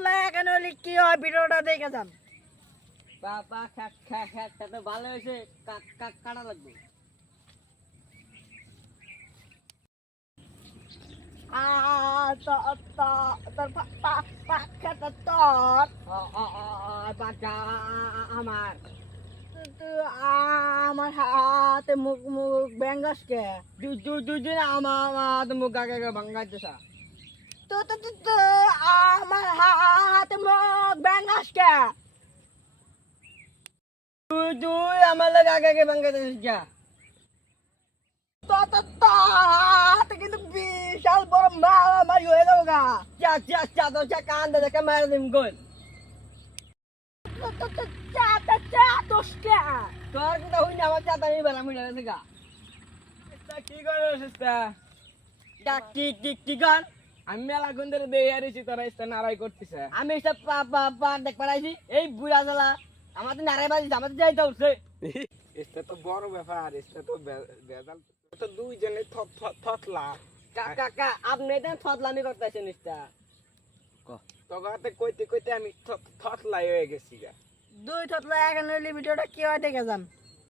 থতলা কেন কি হয় ভিডিওটা দেখে যান। বাবা খা তো ভালো হয়েছে, কাটা লাগবে। আমার আমার হাতে মুখ মুখ ব্যাঙ্গাস কে দুদিন আমার মুখ গাগে ভাঙ্গাইতেছা। তো তো তো তো আমার হাতে মুখ ব্যাঙ্গাস কে তুই আমার লাগে আগে ভাঙ্গাইতেছিস যা। তো তো তো হাতে কিন্তু বিশাল বড় মারামারি হয়ে যাবো গা। চা তো চা কান দেখে মারা দিম গোল। তো তো তো চা তোস কে তোর কথা হইনি আমার চাতা নিয়ে বেলা মিলে গেছে গা। কি করছিস কি গান আমি মেলা গুন ধরে দিয়ে হারিয়েছি, তোরা ইস্তা নারাই করতেছে। আমি সব দেখ পারাইছি এই বুড়া জ্বালা আমাদের নারাই বাজি আমাদের যাইতে উঠছে। ইস্তা তো বড় ব্যাপার, ইস্তা তো বেজাল তো দুইজনে থতলা। কাকা আপনি তো থতলামি করতেছেন ইস্তা। তোগাতে কইতে কইতে আমি থতলাই হয়ে গেছি গা। দুই থতলা কেন ভিডিওটা কি হয় দেখে যান।